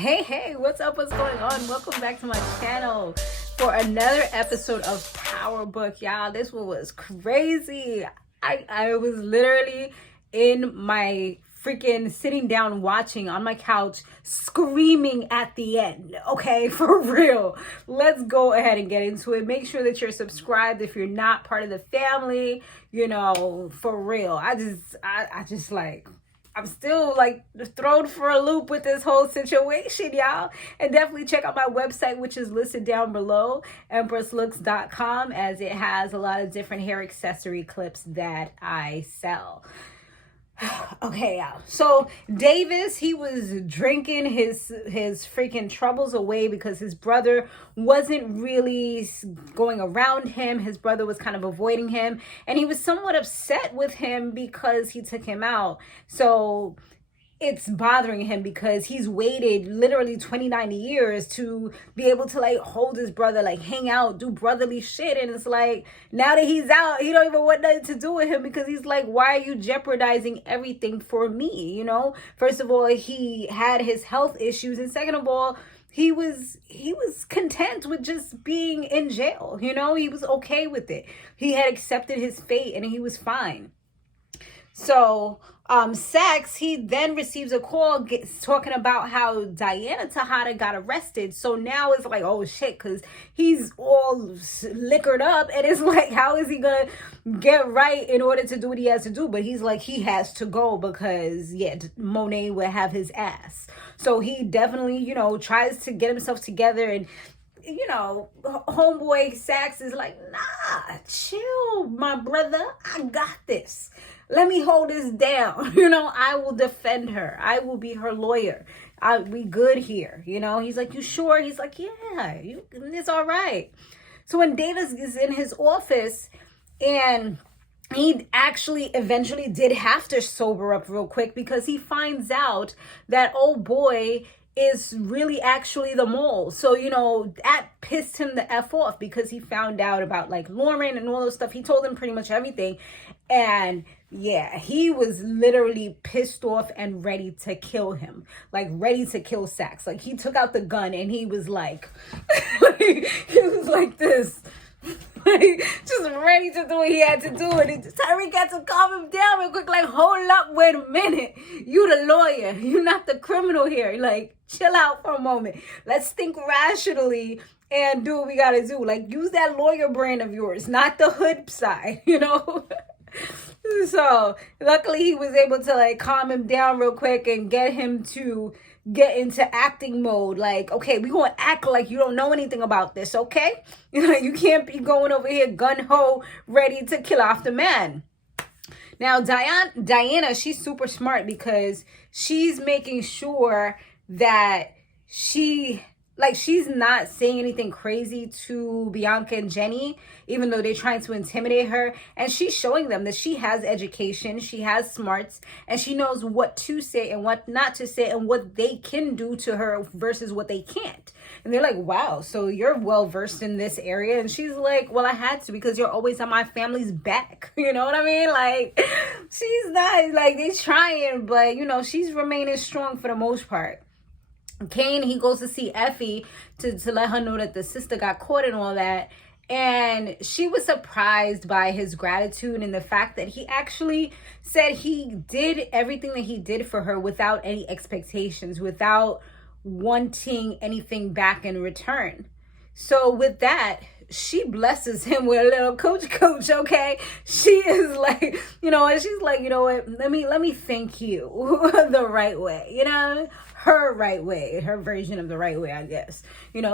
Hey, what's up? What's going on? Welcome back to my channel for another episode of Power Book. Y'all, this one was crazy. I was literally in my freaking sitting down watching on my couch screaming at the end. Okay, for real. Let's go ahead and get into it. Make sure that you're subscribed if you're not part of the family, for real. I'm still like thrown for a loop with this whole situation, y'all. And definitely check out my website, which is listed down below, empresslooks.com, as it has a lot of different hair accessory clips that I sell. Okay, y'all. So Davis, he was drinking his freaking troubles away because his brother wasn't really going around him. His brother was kind of avoiding him, and he was somewhat upset with him because he took him out. So it's bothering him because he's waited literally 29 years to be able to like hold his brother, like hang out, do brotherly shit. And it's like, now that he's out, he don't even want nothing to do with him because he's like, why are you jeopardizing everything for me? First of all, he had his health issues. And second of all, he was content with just being in jail. He was okay with it. He had accepted his fate and he was fine. So Saxe, he then receives a call talking about how Diana Tejada got arrested. So now it's like, oh shit, because he's all liquored up, and it's like, how is he gonna get right in order to do what he has to do? But he's like, he has to go because Monet will have his ass. So he definitely tries to get himself together, and homeboy Saxe is like, nah, chill, my brother, I got this. Let me hold this down. I will defend her. I will be her lawyer. We good here. He's like, you sure? He's like, yeah, it's all right. So when Davis is in his office, and he actually eventually did have to sober up real quick because he finds out that old boy is really actually the mole. So, that pissed him the F off because he found out about like Lauren and all those stuff. He told him pretty much everything. And yeah, he was literally pissed off and ready to kill him, like ready to kill Saxe. Like he took out the gun and he was like, he was like this. Just ready to do what he had to do. And Tariq had to calm him down real quick. Like, hold up, wait a minute. You the lawyer. You're not the criminal here. Like, chill out for a moment. Let's think rationally and do what we gotta do. Like, use that lawyer brain of yours, not the hood side, So luckily he was able to like calm him down real quick and get him to get into acting mode. Like, okay, we gonna act like you don't know anything about this, okay? You can't be going over here gun-ho ready to kill off the man. Now Diana, she's super smart because she's making sure that she's not saying anything crazy to Bianca and Jenny, even though they're trying to intimidate her. And she's showing them that she has education, she has smarts, and she knows what to say and what not to say and what they can do to her versus what they can't. And they're like, wow, so you're well versed in this area. And she's like, well, I had to because you're always on my family's back. You know what I mean? Like, she's not like, they're trying, but she's remaining strong for the most part. Kane, he goes to see Effie to let her know that the sister got caught and all that. And she was surprised by his gratitude and the fact that he actually said he did everything that he did for her without any expectations, without wanting anything back in return. So with that, she blesses him with a little coach, okay? She is like, and she's like, what, let me thank you the right way, her right way, her version of the right way, I guess.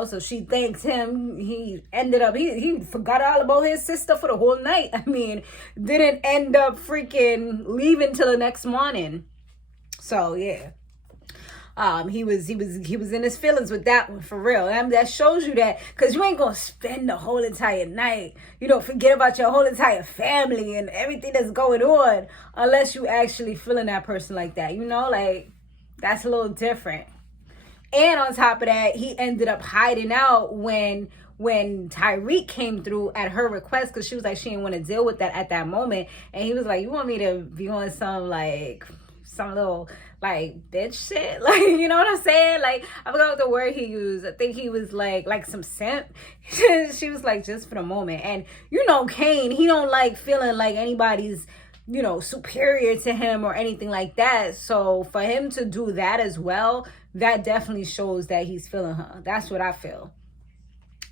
So she thanks him. He ended up, he forgot all about his sister for the whole night. I mean, didn't end up freaking leaving till the next morning. So yeah. He was in his feelings with that one, for real. And that shows you that, because you ain't gonna spend the whole entire night, forget about your whole entire family and everything that's going on unless you actually feeling that person like that, like that's a little different. And on top of that, he ended up hiding out when Tariq came through at her request, because she was like, she didn't want to deal with that at that moment. And he was like, you want me to be on some little like bitch shit. Like, you know what I'm saying? Like, I forgot what the word he used. I think he was like some simp. She was like, just for the moment. And you know, Kane, he don't like feeling like anybody's, you know, superior to him or anything like that. So for him to do that as well, that definitely shows that he's feeling her. That's what I feel.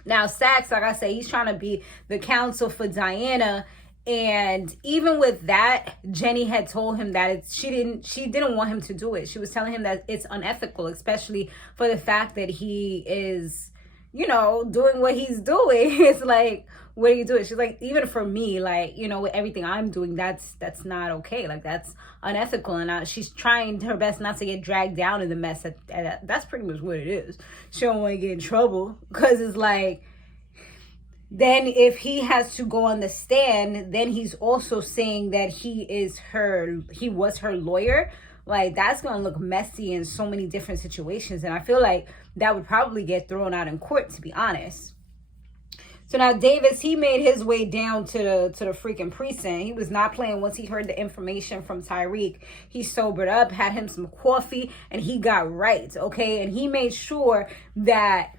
Now, Saxe, like I said, he's trying to be the counsel for Diana. And even with that, Jenny had told him that she didn't want him to do it. She was telling him that it's unethical, especially for the fact that he is, you know, doing what he's doing. It's like, what are you doing? She's like, even for me, like, you know, with everything I'm doing, that's not okay. Like, that's unethical. And she's trying her best not to get dragged down in the mess. That's pretty much what it is. She don't want to get in trouble, because it's like, then if he has to go on the stand, then he's also saying that he was her lawyer. Like, that's going to look messy in so many different situations. And I feel like that would probably get thrown out in court, to be honest. So now Davis, he made his way down to the freaking precinct. He was not playing once he heard the information from Tariq. He sobered up, had him some coffee, and he got right, okay? And he made sure that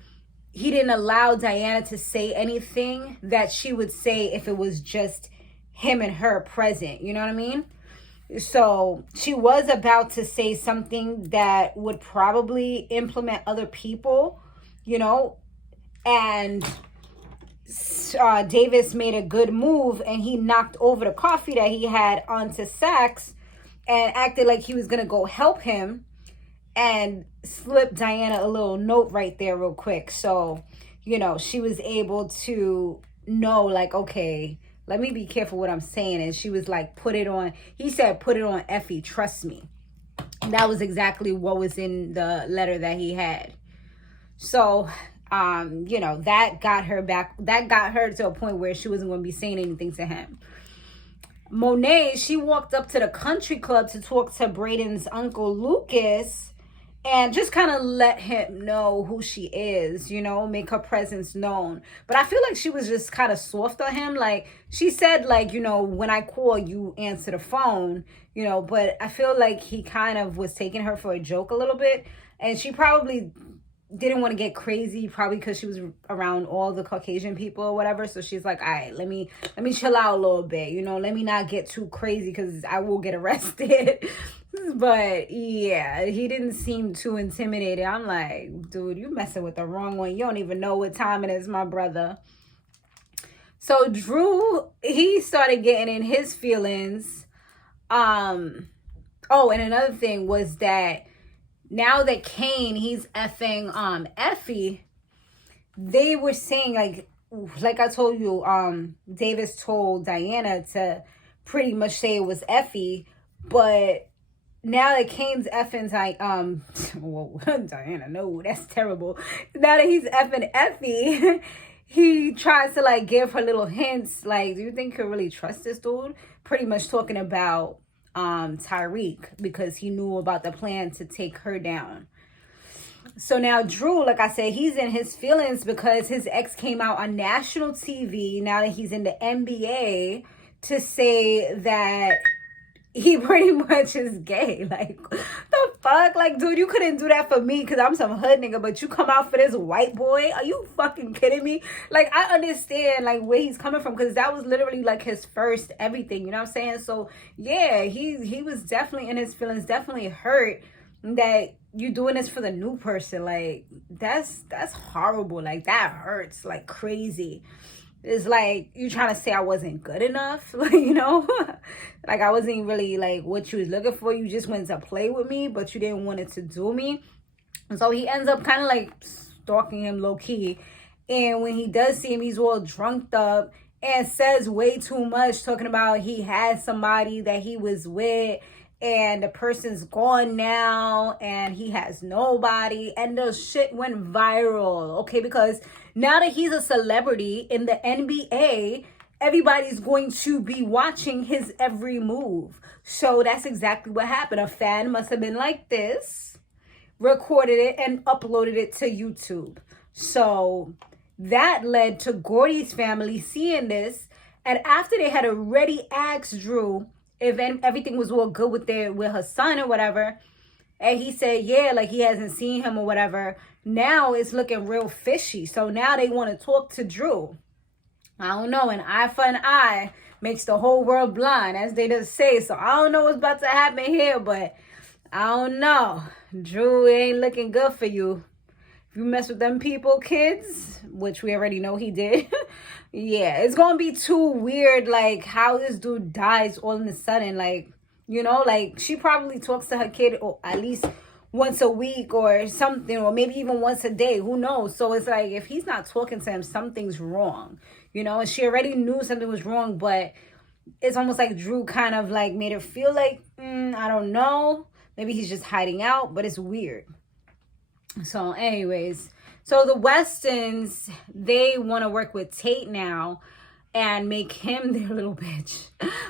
he didn't allow Diana to say anything that she would say if it was just him and her present. You know what I mean? So she was about to say something that would probably implement other people, you know, and Davis made a good move, and he knocked over the coffee that he had onto Saxe and acted like he was going to go help him, and slipped Diana a little note right there real quick. So, you know, she was able to know, like, okay, let me be careful what I'm saying. And she was like, he said, put it on Effie, trust me. That was exactly what was in the letter that he had. So, you know, that got her to a point where she wasn't going to be saying anything to him. Monet, she walked up to the country club to talk to Braden's uncle Lucas, and just kind of let him know who she is, you know, make her presence known. But I feel like she was just kind of soft on him. Like, she said, like, you know, when I call, you answer the phone, you know, but I feel like he kind of was taking her for a joke a little bit. And she probably didn't want to get crazy, probably because she was around all the Caucasian people or whatever. So she's like, all right, let me chill out a little bit, you know, let me not get too crazy because I will get arrested. But yeah, he didn't seem too intimidated. I'm like, dude, you messing with the wrong one. You don't even know what time it is, my brother. So Drew, he started getting in his feelings. Oh, and another thing was that now that Kane, he's effing Effie, they were saying, like I told you, Davis told Diana to pretty much say it was Effie, but now that Kane's effing well, Diana, no, that's terrible. Now that he's effing Effie, he tries to like give her little hints, like, do you think he'll really trust this dude? Pretty much talking about Tariq, because he knew about the plan to take her down. So now Drew, like I said, he's in his feelings because his ex came out on national TV now that he's in the NBA to say that he pretty much is gay. Like, the fuck? Like, dude, you couldn't do that for me because I'm some hood nigga, but you come out for this white boy? Are you fucking kidding me? Like, I understand, like, where he's coming from, because that was literally, like, his first everything, you know what I'm saying? So, yeah, he was definitely in his feelings, definitely hurt that you doing this for the new person. Like, that's horrible. Like, that hurts like crazy. It's like you trying to say I wasn't good enough, like, you know, like I wasn't really like what you was looking for. You just wanted to play with me, but you didn't want it to do me. And so he ends up kind of like stalking him low key. And when he does see him, he's all drunked up and says way too much, talking about he had somebody that he was with and the person's gone now and he has nobody, and the shit went viral, okay? Because now that he's a celebrity in the NBA, everybody's going to be watching his every move. So that's exactly what happened. A fan must have been like this, recorded it and uploaded it to YouTube. So that led to Gordy's family seeing this, and after they had already asked Drew if everything was all good with her son or whatever, And he said, yeah, like he hasn't seen him or whatever. Now it's looking real fishy. So now they want to talk to Drew. I don't know. An eye for an eye makes the whole world blind, as they just say. So I don't know what's about to happen here, but I don't know. Drew ain't looking good for you. If you mess with them people, kids, which we already know he did, yeah, it's gonna be too weird, like how this dude dies all of a sudden. Like, you know, like she probably talks to her kid or at least once a week or something, or maybe even once a day, who knows. So it's like, if he's not talking to him, something's wrong, you know. And she already knew something was wrong, but it's almost like Drew kind of like made her feel like, I don't know, maybe he's just hiding out, but it's weird. So anyways, so the Westons, they want to work with Tate now and make him their little bitch.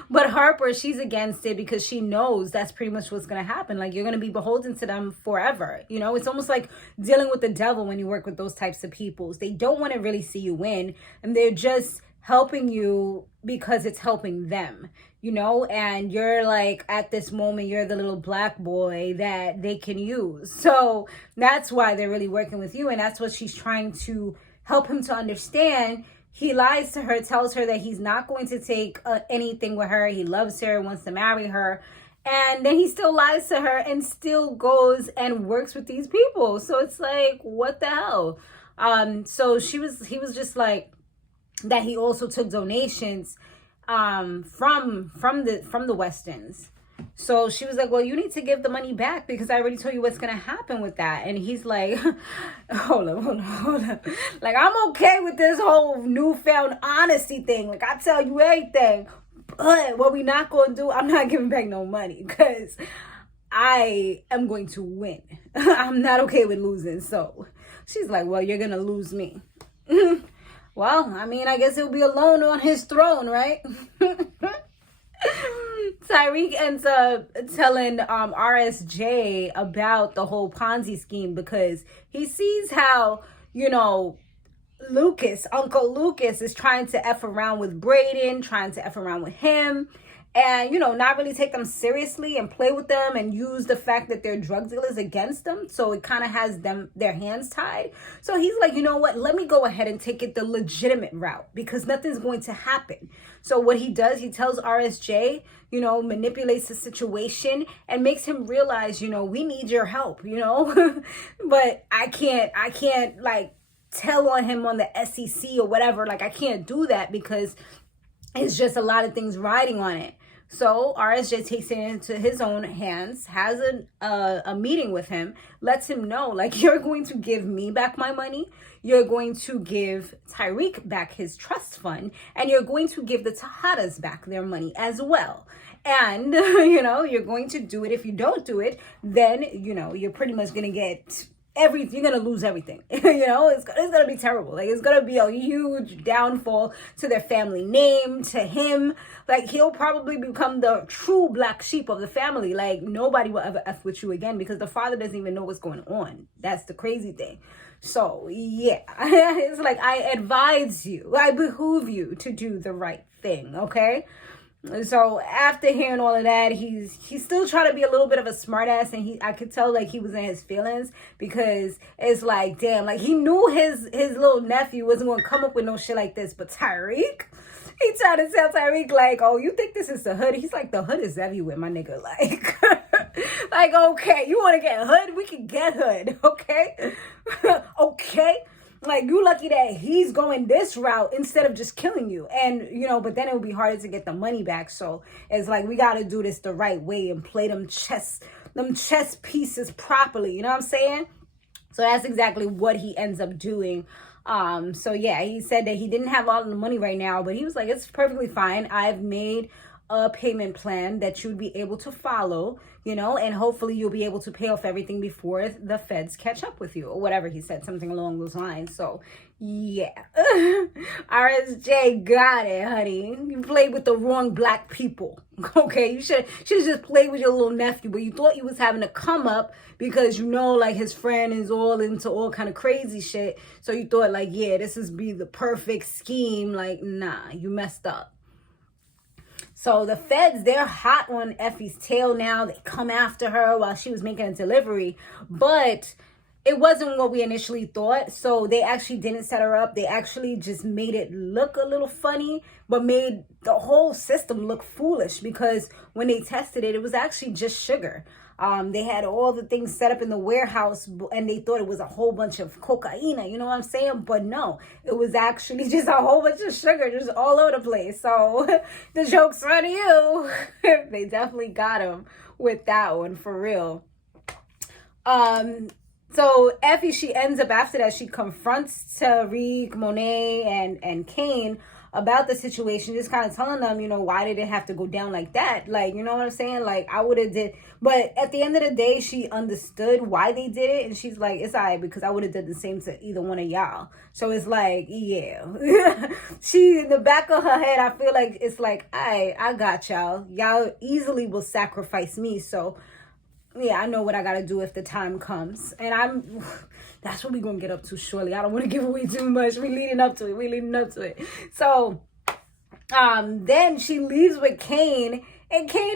But Harper, she's against it because she knows that's pretty much what's going to happen. Like, you're going to be beholden to them forever. You know, it's almost like dealing with the devil when you work with those types of people. They don't want to really see you win, and they're just helping you because it's helping them, you know. And you're like, at this moment, you're the little black boy that they can use. So that's why they're really working with you, and that's what she's trying to help him to understand. He lies to her, tells her that he's not going to take anything with her. He loves her, wants to marry her. And then he still lies to her and still goes and works with these people. So it's like, what the hell? So he was just like, that he also took donations from the Westons. So she was like, well, you need to give the money back because I already told you what's going to happen with that. And he's like, hold up. Like, I'm okay with this whole newfound honesty thing. Like, I tell you everything. But what we not going to do, I'm not giving back no money because I am going to win. I'm not okay with losing. So she's like, well, you're going to lose me. Well, I mean, I guess he'll be alone on his throne, right? Tariq ends up telling RSJ about the whole Ponzi scheme because he sees how, you know, Uncle Lucas is trying to F around with Braden, trying to F around with him, and, you know, not really take them seriously and play with them and use the fact that they're drug dealers against them. So it kind of has their hands tied. So he's like, you know what, let me go ahead and take it the legitimate route because nothing's going to happen. So what he does, he tells RSJ, you know, manipulates the situation and makes him realize, you know, we need your help, you know, but I can't like tell on him on the SEC or whatever. Like, I can't do that because it's just a lot of things riding on it. So RSJ takes it into his own hands, has a meeting with him, lets him know, like, you're going to give me back my money, you're going to give Tariq back his trust fund, and you're going to give the Tejadas back their money as well. And, you know, you're going to do it. If you don't do it, then, you know, you're pretty much going to get you're gonna lose everything. You know, it's gonna be terrible. Like, it's gonna be a huge downfall to their family name, to him. Like, he'll probably become the true black sheep of the family. Like, nobody will ever F with you again because the father doesn't even know what's going on. That's the crazy thing. So yeah, it's like, I advise you, I behoove you to do the right thing, okay? So after hearing all of that, he's still trying to be a little bit of a smartass, and I could tell like he was in his feelings because it's like, damn, like he knew his little nephew wasn't gonna come up with no shit like this. But Tariq, he tried to tell Tariq like, oh, you think this is the hood? He's like, the hood is everywhere, my nigga. Like, like, okay, you want to get hood? We can get hood, okay? Okay. Like, you lucky that he's going this route instead of just killing you. And, you know, but then it would be harder to get the money back. So it's like, we got to do this the right way and play them chess pieces properly. You know what I'm saying? So that's exactly what he ends up doing. So yeah, he said that he didn't have all of the money right now, but he was like, it's perfectly fine. I've made a payment plan that you would be able to follow, you know, and hopefully you'll be able to pay off everything before the feds catch up with you, or whatever he said, something along those lines. So yeah, RSJ got it, honey. You played with the wrong black people. Okay, you should just play with your little nephew, but you thought you was having a come up because, you know, like his friend is all into all kind of crazy shit. So you thought like, yeah, this is be the perfect scheme. Like, nah, you messed up. So the feds, they're hot on Effie's tail now. They come after her while she was making a delivery. But it wasn't what we initially thought. So they actually didn't set her up. They actually just made it look a little funny, but made the whole system look foolish, because when they tested it, it was actually just sugar. They had all the things set up in the warehouse, and they thought it was a whole bunch of cocaine, you know what I'm saying? But no, it was actually just a whole bunch of sugar just all over the place. So the joke's on you. They definitely got him with that one, for real. So Effie, she ends up, after that, she confronts Tariq, Monet, and Kane about the situation, just kind of telling them, why did it have to go down like that? Like, you know what I'm saying? Like, I would have did, but at the end of the day, she understood why they did it, and she's like, it's all right, because I would have did the same to either one of y'all. So it's like, yeah. She, in the back of her head, I feel like it's like, I got y'all. Y'all easily will sacrifice me, so yeah, I know what I gotta do if the time comes. And that's what we're gonna get up to shortly. I don't want to give away too much. We're leading up to it. So then she leaves with Kane, and Kane,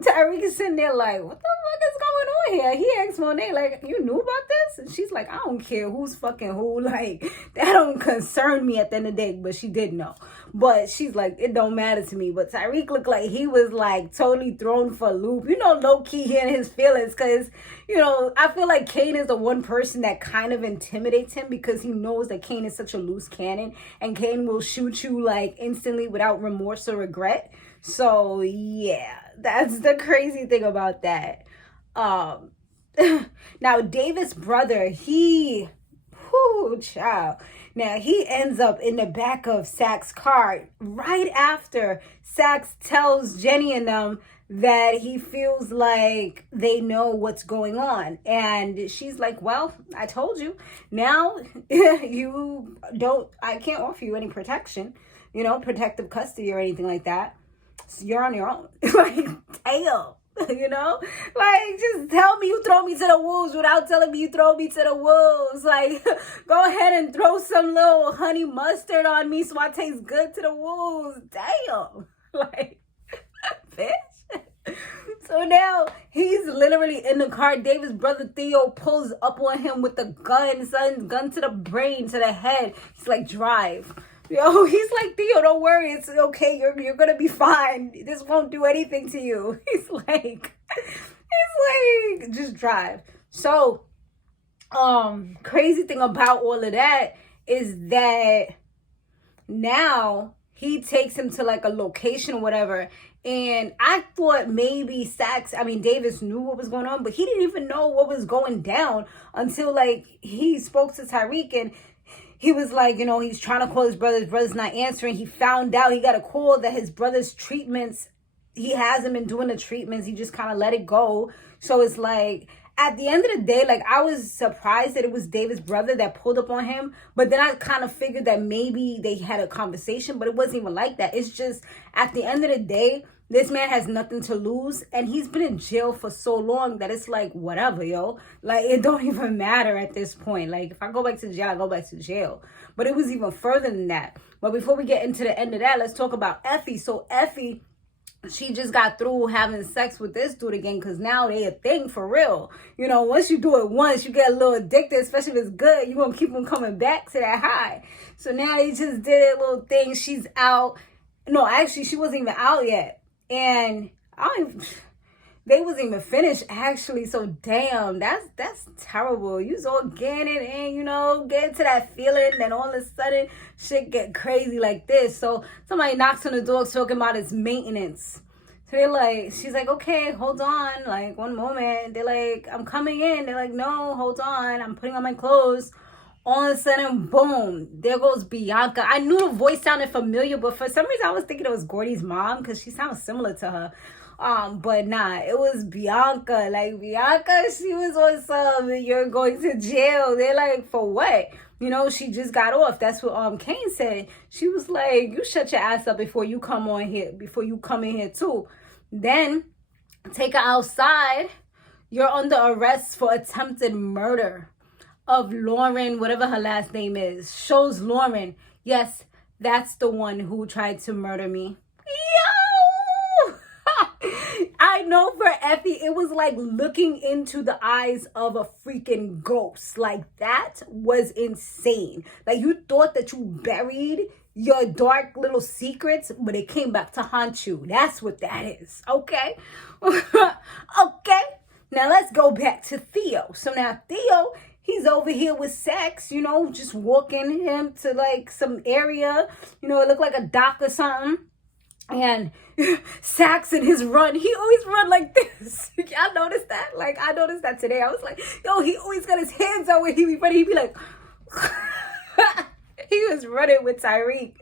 Tariq is sitting there like, what the fuck is going on here? He asked Monet, like, you knew about this? And she's like, I don't care who's fucking who. Like, that don't concern me at the end of the day. But she did know. But she's like, it don't matter to me. But Tariq looked like he was like totally thrown for a loop. Low-key hearing his feelings. Because, I feel like Kane is the one person that kind of intimidates him, because he knows that Kane is such a loose cannon. And Kane will shoot you like instantly without remorse or regret. So yeah, that's the crazy thing about that. Now Davis' brother, child. Now he ends up in the back of Saxe's car right after Saxe tells Jenny and them that he feels like they know what's going on. And she's like, well, I told you. Now I can't offer you any protection, protective custody or anything like that. So you're on your own. Like, damn. Like, just tell me you throw me to the wolves without telling me you throw me to the wolves. Like, go ahead and throw some little honey mustard on me so I taste good to the wolves. Damn. Like, bitch. So now he's literally in the car. Davis' brother Theo pulls up on him with the gun to the brain, to the head. He's like, drive. He's like, Theo, don't worry. It's okay. You're going to be fine. This won't do anything to you. He's like, just drive. So, crazy thing about all of that is that now he takes him to like a location or whatever. And I thought maybe Davis knew what was going on, but he didn't even know what was going down until like he spoke to Tariq, and he was like, he's trying to call his brother. His brother's not answering. He found out, he got a call that his brother's treatments, he hasn't been doing the treatments. He just kind of let it go. So it's like, at the end of the day, like, I was surprised that it was David's brother that pulled up on him. But then I kind of figured that maybe they had a conversation, but it wasn't even like that. It's just, at the end of the day, this man has nothing to lose, and he's been in jail for so long that it's like, whatever, yo. Like, it don't even matter at this point. Like, if I go back to jail, I go back to jail. But it was even further than that. But before we get into the end of that, let's talk about Effie. So Effie, she just got through having sex with this dude again, because now they a thing for real. Once you do it once, you get a little addicted, especially if it's good. You're going to keep them coming back to that high. So now they just did a little thing. She's out. No, actually, she wasn't even out yet. And they wasn't even finished, actually. So damn, that's terrible. You was all getting it and getting to that feeling, then all of a sudden shit get crazy like this. So somebody knocks on the door talking about his maintenance. So they're like, she's like, okay, hold on, like, one moment. They're like, I'm coming in. They're like, no, hold on, I'm putting on my clothes. All of a sudden, boom, there goes Bianca. I knew the voice sounded familiar, but for some reason I was thinking it was Gordy's mom, because she sounds similar to her. But nah, it was Bianca. Like, Bianca, she was on some, you're going to jail. They're like, for what? She just got off. That's what Kane said. She was like, you shut your ass up before you come in here too. Then take her outside. You're under arrest for attempted murder of Lauren, whatever her last name is. Shows Lauren. Yes, that's the one who tried to murder me. Yo, I know for Effie, it was like looking into the eyes of a freaking ghost. Like, that was insane. Like, you thought that you buried your dark little secrets, but it came back to haunt you. That's what that is. Okay? Okay. Now let's go back to Theo. So now Theo, he's over here with Saxe, you know, just walking him to like some area. You know, it looked like a dock or something. And Saxe in his run, he always run like this. Y'all noticed that? Like, I noticed that today. I was like, yo, he always got his hands out when he be running. He'd be like, he was running with Tariq.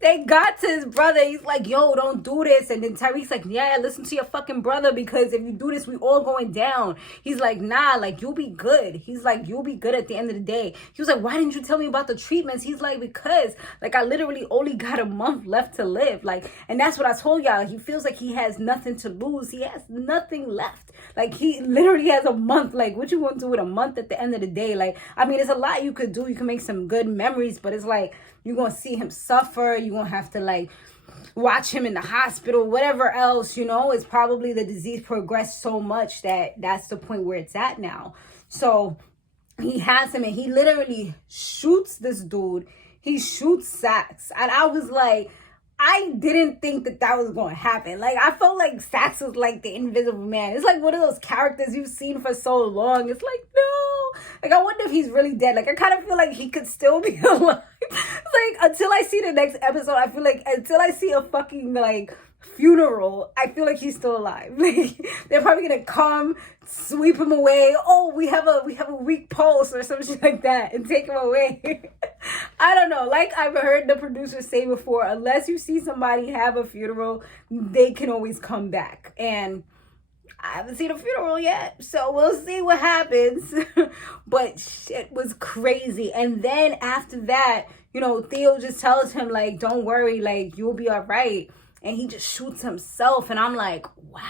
They got to his brother. He's like, yo, don't do this. And then Tariq's like, yeah, listen to your fucking brother, because if you do this, we all going down. He's like, nah, like, you'll be good. He's like, you'll be good at the end of the day. He was like, why didn't you tell me about the treatments? He's like, because, like, I literally only got a month left to live. Like, and that's what I told y'all. He feels like he has nothing to lose. He has nothing left. Like, he literally has a month. Like, what you want to do with a month at the end of the day? Like, I mean, there's a lot you could do. You can make some good memories, but it's like, you're going to see him suffer. You're going to have to, like, watch him in the hospital, whatever else, you know. It's probably the disease progressed so much that that's the point where it's at now. So he has him, and he literally shoots this dude. He shoots Saxe. And I was like, I didn't think that that was going to happen. Like, I felt like Saxe was like the invisible man. It's like one of those characters you've seen for so long. It's like, no. Like, I wonder if he's really dead. Like, I kind of feel like he could still be alive. It's like, until I see the next episode, I feel like until I see a fucking, like, funeral, I feel like he's still alive. Like, they're probably gonna come, sweep him away. Oh, we have a weak pulse or some shit like that, and take him away. I don't know. Like I've heard the producers say before, unless you see somebody have a funeral, they can always come back. And I haven't seen a funeral yet, so we'll see what happens. But shit was crazy. And then after that, you know, Theo just tells him, like, don't worry, like, you'll be all right. And he just shoots himself. And I'm like, wow,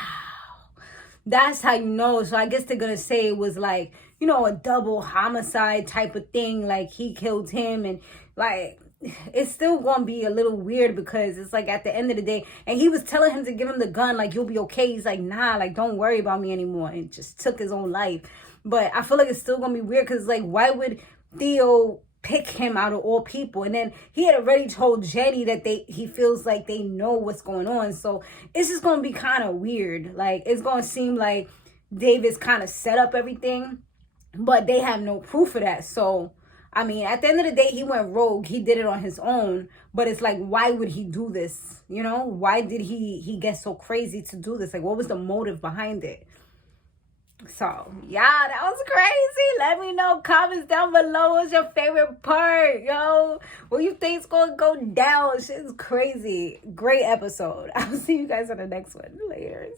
that's how you know. So I guess they're going to say it was like, you know, a double homicide type of thing. Like, he killed him. And like, it's still going to be a little weird, because it's like at the end of the day, and he was telling him to give him the gun, like, you'll be okay. He's like, nah, like, don't worry about me anymore. And just took his own life. But I feel like it's still going to be weird, because like, why would Theo pick him out of all people? And then he had already told Jenny that he feels like they know what's going on. So it's just going to be kind of weird. Like, it's going to seem like Davis kind of set up everything, but they have no proof of that. So I mean, at the end of the day, he went rogue. He did it on his own. But it's like, why would he do this? You know, why did he get so crazy to do this? Like, what was the motive behind it? So, yeah, that was crazy. Let me know, comments down below. What's your favorite part, yo? What you think's gonna go down? Shit's crazy. Great episode. I'll see you guys on the next one. Later.